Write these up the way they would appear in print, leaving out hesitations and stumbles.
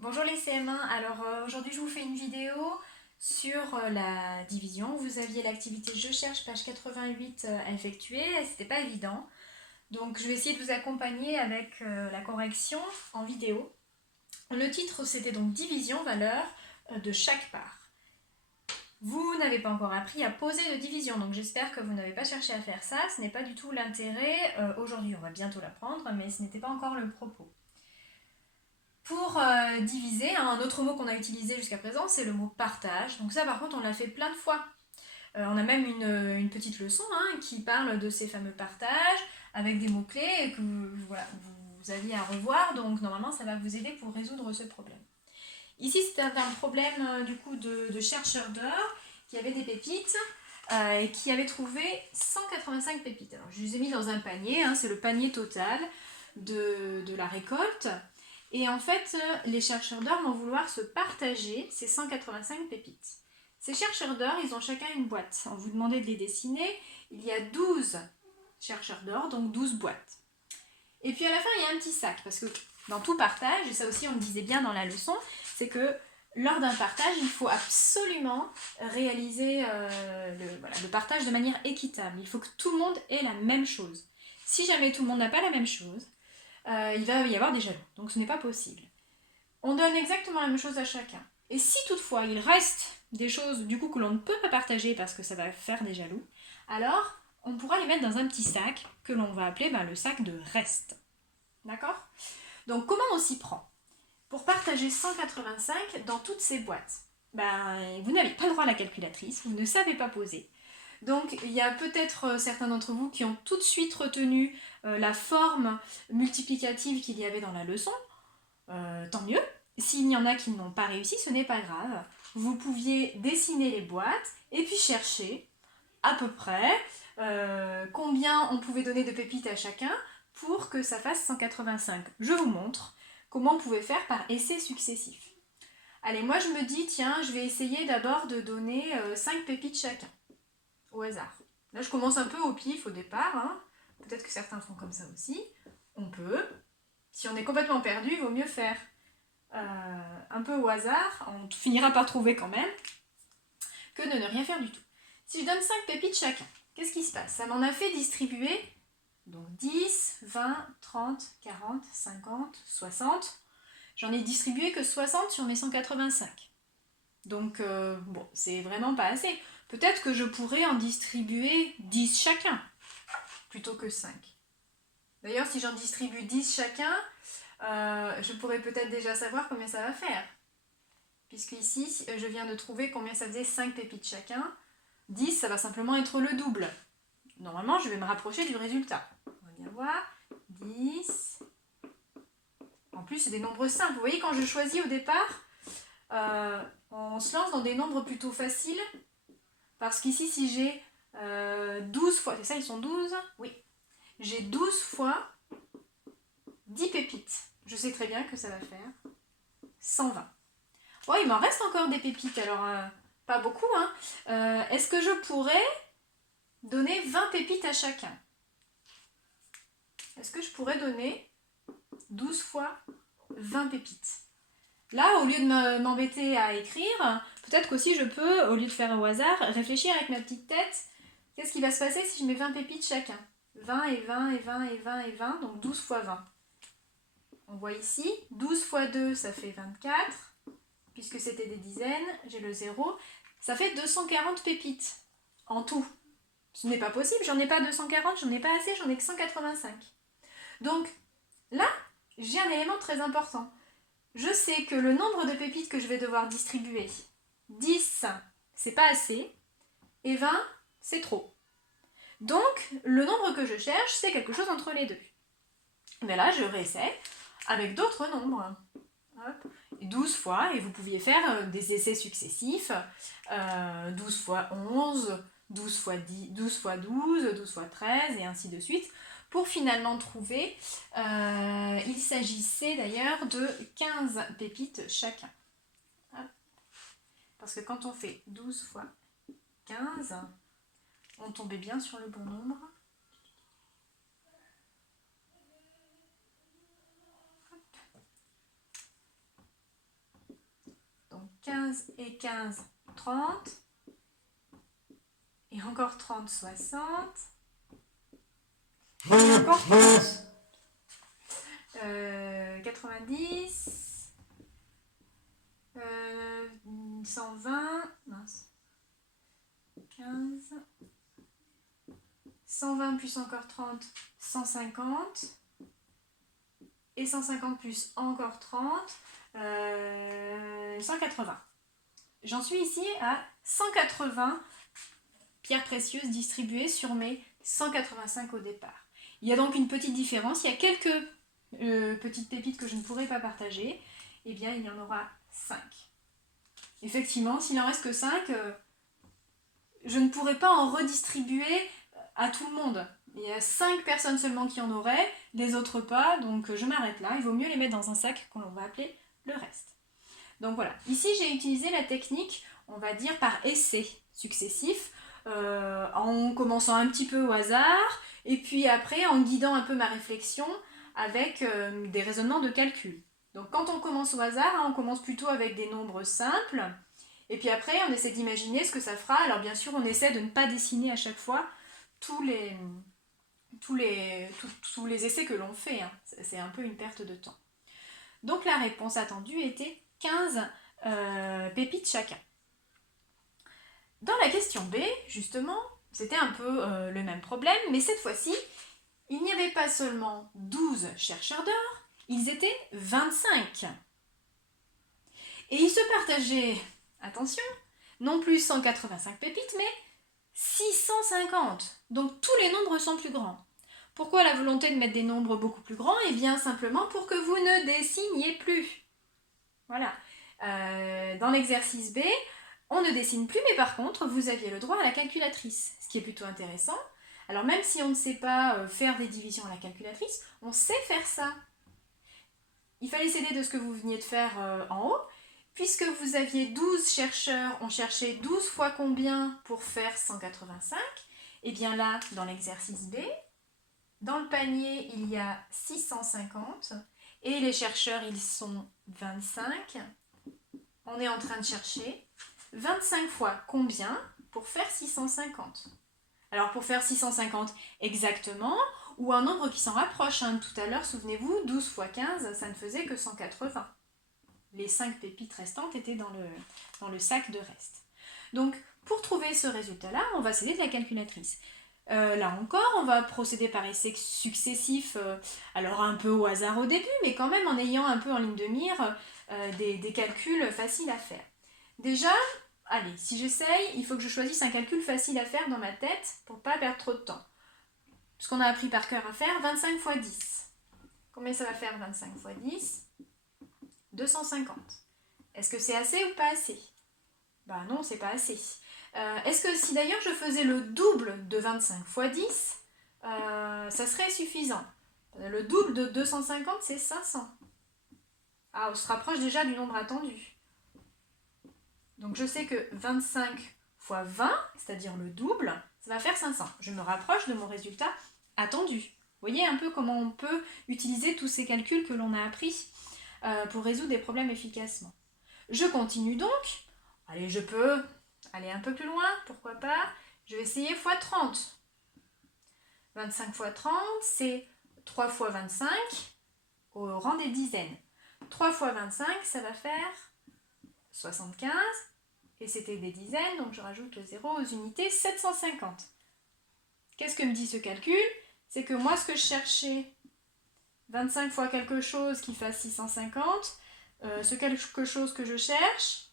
Bonjour les CM1, alors aujourd'hui je vous fais une vidéo sur la division. Vous aviez l'activité Je cherche, page 88 à effectuer, c'était pas évident. Donc je vais essayer de vous accompagner avec la correction en vidéo. Le titre c'était donc Division, valeur de chaque part. Vous n'avez pas encore appris à poser de division, donc j'espère que vous n'avez pas cherché à faire ça. Ce n'est pas du tout l'intérêt. Aujourd'hui on va bientôt l'apprendre, mais ce n'était pas encore le propos. Pour diviser, un autre mot qu'on a utilisé jusqu'à présent, c'est le mot partage. Donc ça, par contre, on l'a fait plein de fois. On a même une petite leçon qui parle de ces fameux partages avec des mots-clés que voilà, vous aviez à revoir. Donc normalement, ça va vous aider pour résoudre ce problème. Ici, c'est un problème du coup de chercheurs d'or qui avaient des pépites et qui avaient trouvé 185 pépites. Alors, je les ai mis dans un panier, c'est le panier total de la récolte. Et en fait, les chercheurs d'or vont vouloir se partager ces 185 pépites. Ces chercheurs d'or, ils ont chacun une boîte. On vous demandait de les dessiner. Il y a 12 chercheurs d'or, donc 12 boîtes. Et puis à la fin, il y a un petit sac, parce que dans tout partage, et ça aussi on le disait bien dans la leçon, c'est que lors d'un partage, il faut absolument réaliser le partage de manière équitable. Il faut que tout le monde ait la même chose. Si jamais tout le monde n'a pas la même chose, il va y avoir des jaloux. Donc ce n'est pas possible. On donne exactement la même chose à chacun. Et si toutefois il reste des choses du coup que l'on ne peut pas partager parce que ça va faire des jaloux, alors on pourra les mettre dans un petit sac que l'on va appeler le sac de reste. D'accord? Donc comment on s'y prend? Pour partager 185 dans toutes ces boîtes, vous n'avez pas le droit à la calculatrice, vous ne savez pas poser. Donc il y a peut-être certains d'entre vous qui ont tout de suite retenu la forme multiplicative qu'il y avait dans la leçon. Tant mieux. S'il y en a qui n'ont pas réussi, ce n'est pas grave. Vous pouviez dessiner les boîtes et puis chercher à peu près combien on pouvait donner de pépites à chacun pour que ça fasse 185. Je vous montre comment on pouvait faire par essai successif. Allez, moi je me dis, tiens, je vais essayer d'abord de donner 5 pépites chacun, au hasard. Là je commence un peu au pif au départ, peut-être que certains font comme ça aussi. On peut. Si on est complètement perdu, il vaut mieux faire un peu au hasard, on finira par trouver quand même, que de ne rien faire du tout. Si je donne 5 pépites chacun, qu'est-ce qui se passe? Ça m'en a fait distribuer donc 10, 20, 30, 40, 50, 60. J'en ai distribué que 60 sur mes 185. Donc bon, c'est vraiment pas assez. Peut-être que je pourrais en distribuer 10 chacun, plutôt que 5. D'ailleurs, si j'en distribue 10 chacun, je pourrais peut-être déjà savoir combien ça va faire. Puisque ici, je viens de trouver combien ça faisait 5 pépites chacun. 10, ça va simplement être le double. Normalement, je vais me rapprocher du résultat. On va bien voir. 10. En plus, c'est des nombres simples. Vous voyez, quand je choisis au départ, on se lance dans des nombres plutôt faciles. Parce qu'ici, si j'ai 12 fois... C'est ça, ils sont 12? Oui. J'ai 12 fois 10 pépites. Je sais très bien que ça va faire 120. Bon, il m'en reste encore des pépites, alors pas beaucoup. Est-ce que je pourrais donner 20 pépites à chacun? Est-ce que je pourrais donner 12 fois 20 pépites? Là, au lieu de m'embêter à écrire, peut-être qu'aussi je peux, au lieu de faire au hasard, réfléchir avec ma petite tête. Qu'est-ce qui va se passer si je mets 20 pépites chacun? 20 et 20 et 20 et 20 et 20, donc 12 fois 20. On voit ici, 12 fois 2, ça fait 24. Puisque c'était des dizaines, j'ai le 0. Ça fait 240 pépites en tout. Ce n'est pas possible, j'en ai pas 240, j'en ai pas assez, j'en ai que 185. Donc là, j'ai un élément très important. Je sais que le nombre de pépites que je vais devoir distribuer, 10, c'est pas assez, et 20, c'est trop. Donc, le nombre que je cherche, c'est quelque chose entre les deux. Mais là, je réessaie avec d'autres nombres. Hop. 12 fois, et vous pouviez faire des essais successifs, 12 fois 11, 12 fois 10, 12 fois 12, 12 fois 13, et ainsi de suite, pour finalement trouver, il s'agissait d'ailleurs de 15 pépites chacun. Hop. Parce que quand on fait 12 fois 15, on tombait bien sur le bon nombre. 15 et 15, 30. Et encore 30, 60. Et encore 30. 90. 120. Mince. 15. 120 plus encore 30, 150. Et 150 plus encore 30, 180. J'en suis ici à 180 pierres précieuses distribuées sur mes 185 au départ. Il y a donc une petite différence. Il y a quelques petites pépites que je ne pourrai pas partager. Eh bien, il y en aura 5. Effectivement, s'il n'en reste que 5, je ne pourrai pas en redistribuer à tout le monde. Il y a 5 personnes seulement qui en auraient, les autres pas, donc je m'arrête là. Il vaut mieux les mettre dans un sac qu'on va appeler le reste. Donc voilà, ici j'ai utilisé la technique, on va dire par essai successif, en commençant un petit peu au hasard, et puis après en guidant un peu ma réflexion avec des raisonnements de calcul. Donc quand on commence au hasard, on commence plutôt avec des nombres simples, et puis après on essaie d'imaginer ce que ça fera. Alors bien sûr on essaie de ne pas dessiner à chaque fois tous les essais que l'on fait, hein. C'est un peu une perte de temps. Donc la réponse attendue était 15 pépites chacun. Dans la question B, justement, c'était un peu le même problème, mais cette fois-ci, il n'y avait pas seulement 12 chercheurs d'or, ils étaient 25. Et ils se partageaient, attention, non plus 185 pépites, mais 650. Donc tous les nombres sont plus grands. Pourquoi la volonté de mettre des nombres beaucoup plus grands? Eh bien simplement pour que vous ne dessiniez plus. Voilà. Dans l'exercice B, on ne dessine plus, mais par contre, vous aviez le droit à la calculatrice, ce qui est plutôt intéressant. Alors même si on ne sait pas faire des divisions à la calculatrice, on sait faire ça. Il fallait s'aider de ce que vous veniez de faire en haut. Puisque vous aviez 12 chercheurs, on cherchait 12 fois combien pour faire 185? Et bien là, dans l'exercice B, dans le panier, il y a 650 et les chercheurs, ils sont 25. On est en train de chercher 25 fois combien pour faire 650? Alors pour faire 650 exactement, ou un nombre qui s'en rapproche, hein. Tout à l'heure, souvenez-vous, 12 fois 15, ça ne faisait que 180. Les 5 pépites restantes étaient dans le sac de reste. Donc, pour trouver ce résultat-là, on va s'aider de la calculatrice. Là encore, on va procéder par essais successifs, alors un peu au hasard au début, mais quand même en ayant un peu en ligne de mire des calculs faciles à faire. Déjà, allez, si j'essaye, il faut que je choisisse un calcul facile à faire dans ma tête pour ne pas perdre trop de temps. Ce qu'on a appris par cœur à faire, 25 fois 10. Combien ça va faire 25 fois 10 ? 250. Est-ce que c'est assez ou pas assez? Bah non, c'est pas assez. Est-ce que si d'ailleurs je faisais le double de 25 fois 10, ça serait suffisant? Le double de 250, c'est 500. Ah, on se rapproche déjà du nombre attendu. Donc je sais que 25 fois 20, c'est-à-dire le double, ça va faire 500. Je me rapproche de mon résultat attendu. Vous voyez un peu comment on peut utiliser tous ces calculs que l'on a appris pour résoudre des problèmes efficacement. Je continue donc. Allez, je peux aller un peu plus loin, pourquoi pas. Je vais essayer x 30. 25 fois 30, c'est 3 fois 25 au rang des dizaines. 3 fois 25, ça va faire 75. Et c'était des dizaines, donc je rajoute le 0 aux unités, 750. Qu'est-ce que me dit ce calcul? C'est que moi, ce que je cherchais, 25 fois quelque chose qui fasse 650, ce quelque chose que je cherche,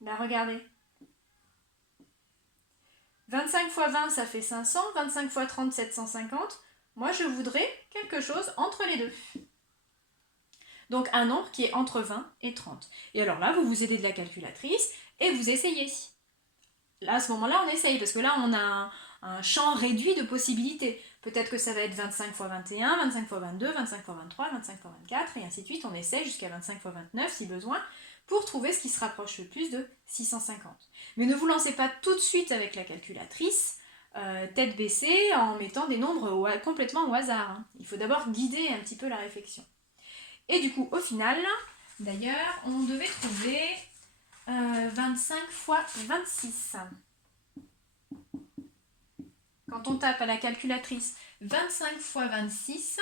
ben regardez. 25 fois 20, ça fait 500, 25 fois 30, 750. Moi, je voudrais quelque chose entre les deux. Donc, un nombre qui est entre 20 et 30. Et alors là, vous vous aidez de la calculatrice et vous essayez. Là, à ce moment-là, on essaye, parce que là, on a un champ réduit de possibilités. Peut-être que ça va être 25 fois 21, 25 fois 22, 25 fois 23, 25 fois 24, et ainsi de suite. On essaye jusqu'à 25 fois 29, si besoin, pour trouver ce qui se rapproche le plus de 650. Mais ne vous lancez pas tout de suite avec la calculatrice, tête baissée, en mettant des nombres complètement au hasard, hein. Il faut d'abord guider un petit peu la réflexion. Et du coup, au final, d'ailleurs, on devait trouver 25 fois 26. Quand on tape à la calculatrice 25 fois 26,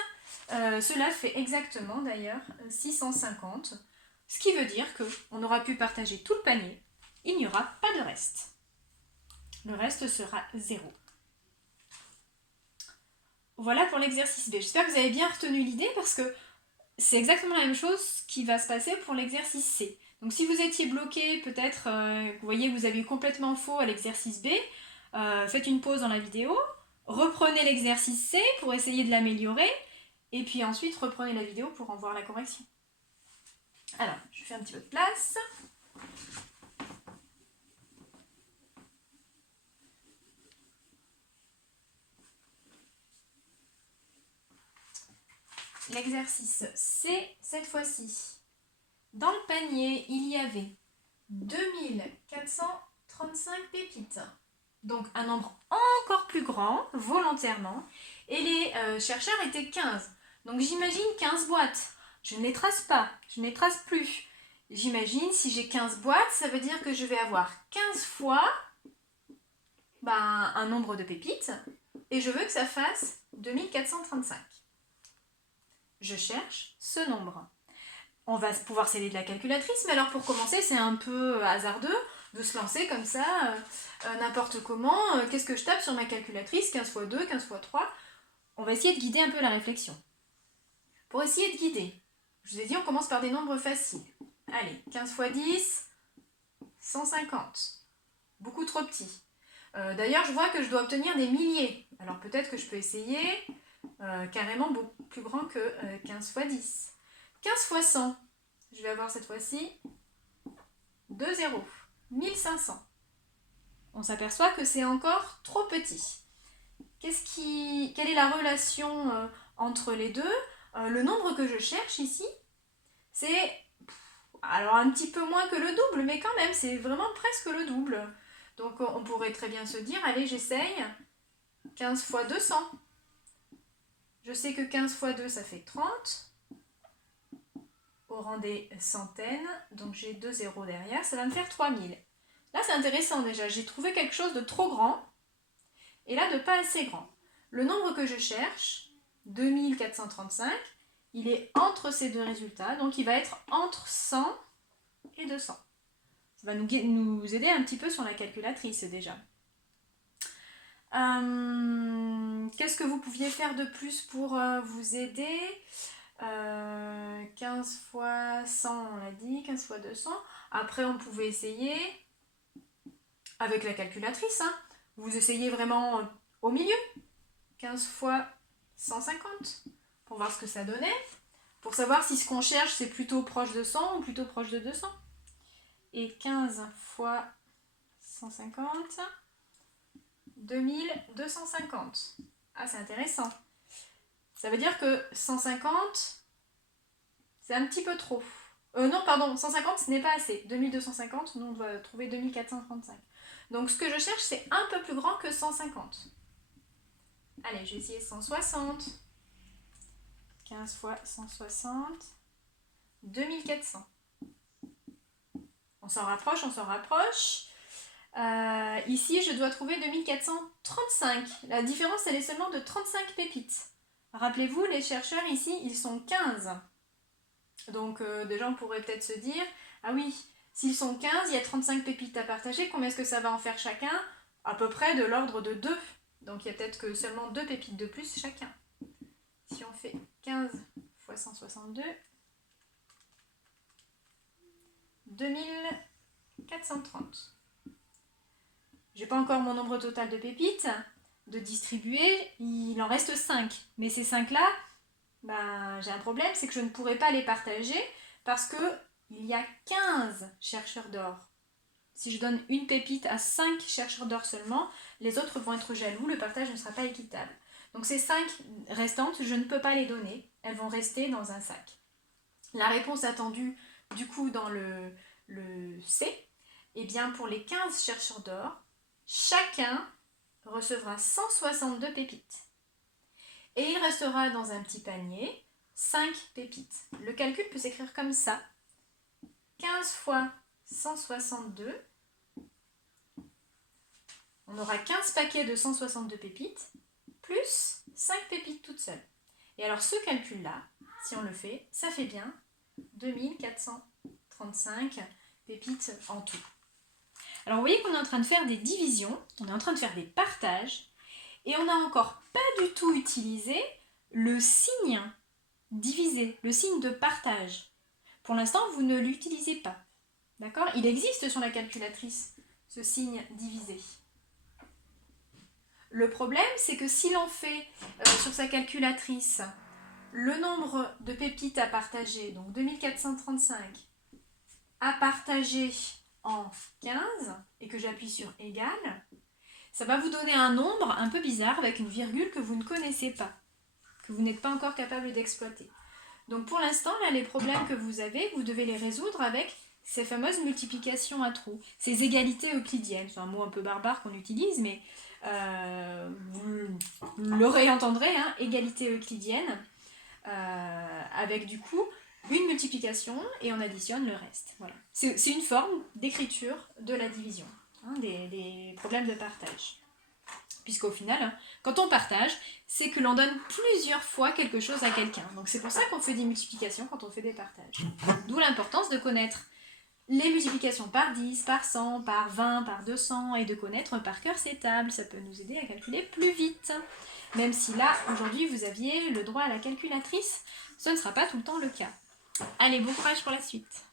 cela fait exactement d'ailleurs 650. Ce qui veut dire qu'on aura pu partager tout le panier. Il n'y aura pas de reste. Le reste sera 0. Voilà pour l'exercice B. J'espère que vous avez bien retenu l'idée parce que c'est exactement la même chose qui va se passer pour l'exercice C. Donc si vous étiez bloqué, peut-être, vous voyez que vous avez eu complètement faux à l'exercice B, faites une pause dans la vidéo, reprenez l'exercice C pour essayer de l'améliorer, et puis ensuite reprenez la vidéo pour en voir la correction. Alors, je fais un petit peu de place. L'exercice C, cette fois-ci. Dans le panier, il y avait 2435 pépites. Donc un nombre encore plus grand, volontairement. Et les chercheurs étaient 15. Donc j'imagine 15 boîtes. Je ne les trace pas, je ne les trace plus. J'imagine si j'ai 15 boîtes, ça veut dire que je vais avoir 15 fois un nombre de pépites. Et je veux que ça fasse 2435. Je cherche ce nombre. On va pouvoir s'aider de la calculatrice, mais alors pour commencer, c'est un peu hasardeux de se lancer comme ça, n'importe comment. Qu'est-ce que je tape sur ma calculatrice? 15 x 2, 15 x 3. On va essayer de guider un peu la réflexion. Pour essayer de guider, je vous ai dit, on commence par des nombres faciles. Allez, 15 x 10, 150. Beaucoup trop petit. D'ailleurs, je vois que je dois obtenir des milliers. Alors peut-être que je peux essayer carrément beaucoup plus grand que 15 x 10. 15 x 100, je vais avoir cette fois-ci 2 zéros, 1500. On s'aperçoit que c'est encore trop petit. Quelle est la relation entre les deux? Le nombre que je cherche ici, c'est alors un petit peu moins que le double, mais quand même, c'est vraiment presque le double. Donc on pourrait très bien se dire, allez, j'essaye 15 x 200. Je sais que 15 x 2, ça fait 30. Au rang des centaines, donc j'ai 2 zéros derrière, ça va me faire 3000. Là, c'est intéressant déjà, j'ai trouvé quelque chose de trop grand, et là, de pas assez grand. Le nombre que je cherche, 2435, il est entre ces deux résultats, donc il va être entre 100 et 200. Ça va nous aider un petit peu sur la calculatrice déjà. Qu'est-ce que vous pouviez faire de plus pour vous aider? 15 fois 100, on l'a dit, 15 fois 200. Après, on pouvait essayer avec la calculatrice. Hein. Vous essayez vraiment au milieu. 15 fois 150 pour voir ce que ça donnait. Pour savoir si ce qu'on cherche, c'est plutôt proche de 100 ou plutôt proche de 200. Et 15 fois 150, 2250. Ah, c'est intéressant. Ça veut dire que 150, c'est un petit peu trop. Non, pardon, 150, ce n'est pas assez. 2250, nous, on doit trouver 2435. Donc, ce que je cherche, c'est un peu plus grand que 150. Allez, je vais essayer 160. 15 fois 160. 2400. On s'en rapproche, on s'en rapproche. Ici, je dois trouver 2435. La différence, elle est seulement de 35 pépites. Rappelez-vous, les chercheurs ici, ils sont 15. Donc, déjà, on pourrait peut-être se dire, ah oui, s'ils sont 15, il y a 35 pépites à partager. Combien est-ce que ça va en faire chacun? À peu près de l'ordre de 2. Donc, il y a peut-être que seulement 2 pépites de plus chacun. Si on fait 15 fois 162, 2430. J'ai pas encore mon nombre total de pépites de distribuer, il en reste 5. Mais ces 5-là, j'ai un problème, c'est que je ne pourrai pas les partager parce qu'il y a 15 chercheurs d'or. Si je donne une pépite à 5 chercheurs d'or seulement, les autres vont être jaloux, le partage ne sera pas équitable. Donc ces 5 restantes, je ne peux pas les donner, elles vont rester dans un sac. La réponse attendue, du coup, dans le C, eh bien pour les 15 chercheurs d'or, chacun recevra 162 pépites. Et il restera dans un petit panier 5 pépites. Le calcul peut s'écrire comme ça. 15 fois 162. On aura 15 paquets de 162 pépites, plus 5 pépites toutes seules. Et alors ce calcul-là, si on le fait, ça fait bien 2435 pépites en tout. Alors vous voyez qu'on est en train de faire des divisions, on est en train de faire des partages, et on n'a encore pas du tout utilisé le signe divisé, le signe de partage. Pour l'instant, vous ne l'utilisez pas. D'accord ? Il existe sur la calculatrice ce signe divisé. Le problème, c'est que si l'on fait sur sa calculatrice le nombre de pépites à partager, donc 2435 à partager en 15, et que j'appuie sur égal, ça va vous donner un nombre un peu bizarre avec une virgule que vous ne connaissez pas, que vous n'êtes pas encore capable d'exploiter. Donc pour l'instant, là, les problèmes que vous avez, vous devez les résoudre avec ces fameuses multiplications à trous, ces égalités euclidiennes. C'est un mot un peu barbare qu'on utilise, mais vous le réentendrez, hein, égalité euclidienne, avec du coup une multiplication et on additionne le reste. Voilà. C'est une forme d'écriture de la division, hein, des problèmes de partage. Puisqu'au final, hein, quand on partage, c'est que l'on donne plusieurs fois quelque chose à quelqu'un. Donc c'est pour ça qu'on fait des multiplications quand on fait des partages. D'où l'importance de connaître les multiplications par 10, par 100, par 20, par 200 et de connaître par cœur ces tables. Ça peut nous aider à calculer plus vite. Même si là, aujourd'hui, vous aviez le droit à la calculatrice, ce ne sera pas tout le temps le cas. Allez, bon courage pour la suite.